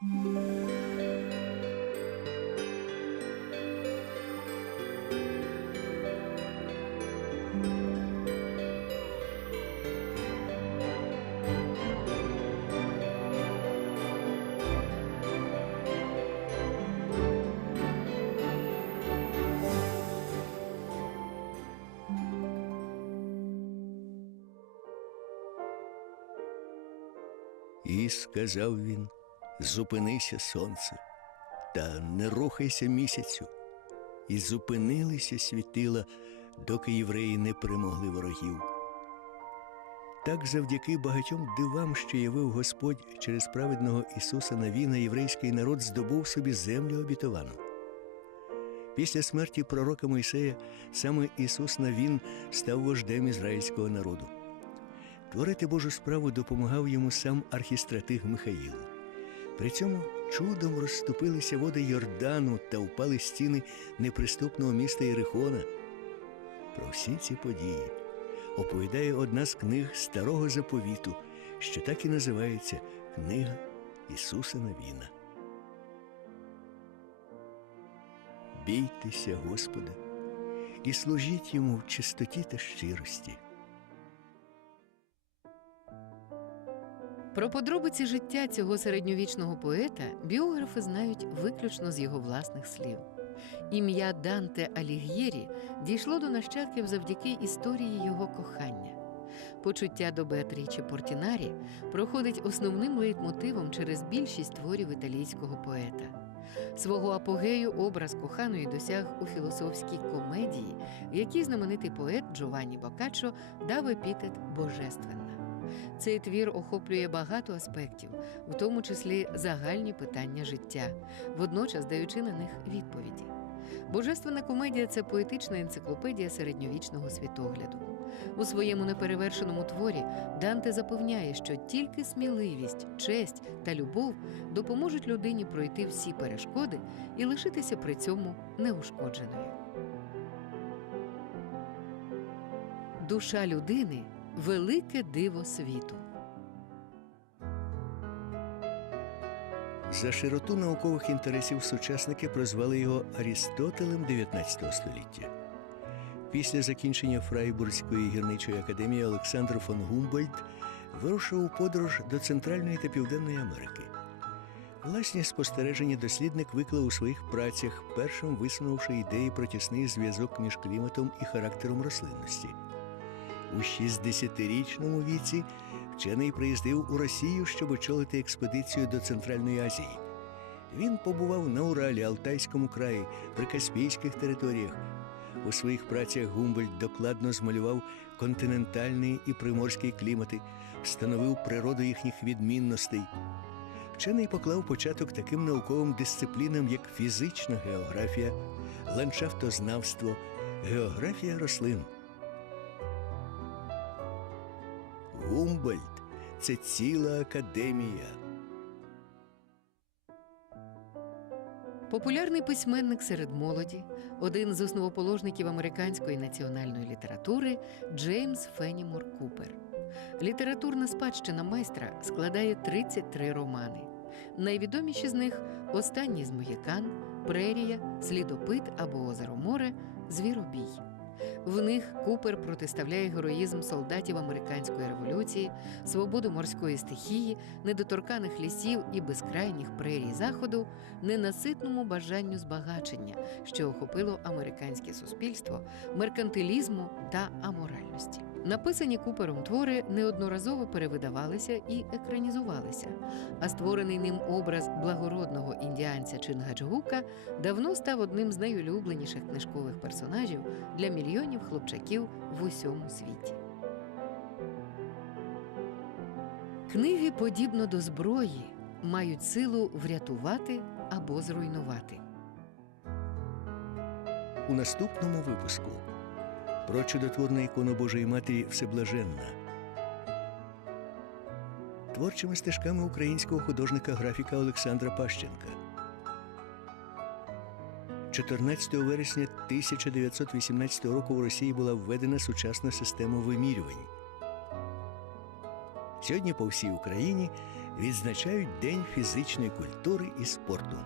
І сказав він: Зупинися, сонце, та не рухайся місяцю. І зупинилися світила, доки євреї не перемогли ворогів. Так, завдяки багатьом дивам, що явив Господь через праведного Ісуса Навіна, єврейський народ здобув собі землю обітовану. Після смерті пророка Мойсея саме Ісус Навін став вождем ізраїльського народу. Творити Божу справу допомагав йому сам архістратиг Михаїл. При цьому чудом розступилися води Йордану та впали стіни неприступного міста Єрихона. Про всі ці події оповідає одна з книг Старого Заповіту, що так і називається Книга Ісуса Навіна. Бійтеся Господа і служіть йому в чистоті та щирості. Про подробиці життя цього середньовічного поета біографи знають виключно з його власних слів. Ім'я Данте Аліг'єрі дійшло до нащадків завдяки історії його кохання. Почуття до Беатрічі Портінарі проходить основним лейтмотивом через більшість творів італійського поета. Свого апогею образ коханої досяг у філософській комедії, в якій знаменитий поет Джованні Бокаччо дав епітет Божественна. Цей твір охоплює багато аспектів, в тому числі загальні питання життя, водночас даючи на них відповіді. Божественна комедія це поетична енциклопедія середньовічного світогляду. У своєму неперевершеному творі Данте запевняє, що тільки сміливість, честь та любов допоможуть людині пройти всі перешкоди і лишитися при цьому неушкодженою. Душа людини велике диво світу. За широту наукових інтересів сучасники прозвали його Арістотелем 19 століття. Після закінчення Фрайбурзької гірничої академії Олександр фон Гумбольд вирушив у подорож до Центральної та Південної Америки. Власні спостереження дослідник виклав у своїх працях, першим висунувши ідеї про тісний зв'язок між кліматом і характером рослинності. У 60-річному віці вчений приїздив у Росію, щоб очолити експедицію до Центральної Азії. Він побував на Уралі, Алтайському краї, прикаспійських територіях. У своїх працях Гумбольд докладно змалював континентальний і приморський клімати, встановив природу їхніх відмінностей. Вчений поклав початок таким науковим дисциплінам, як фізична географія, ландшафтознавство, географія рослин. Гумбольд це ціла академія. Популярний письменник серед молоді, один з основоположників американської національної літератури Джеймс Фенімор Купер. Літературна спадщина майстра складає 33 романи. Найвідоміші з них Останній з Моєкан, Прерія, Слідопит або Озеро море, Звіробій. В них Купер протиставляє героїзм солдатів американської революції, свободу морської стихії, недоторканих лісів і безкрайніх прерій заходу, ненаситному бажанню збагачення, що охопило американське суспільство, меркантилізму та аморальності. Написані Купером твори неодноразово перевидавалися і екранізувалися, а створений ним образ благородного індіанця Чингаджгука давно став одним з найулюбленіших книжкових персонажів для мільйонів хлопчаків в усьому світі. Книги, подібно до зброї, мають силу врятувати або зруйнувати. У наступному випуску про чудотворну ікону Божої Матері Всеблаженна. Творчими стежками українського художника-графіка Олександра Пащенка. 14 вересня 1918 року в Росії була введена сучасна система вимірювань. Сьогодні по всій Україні відзначають День фізичної культури і спорту.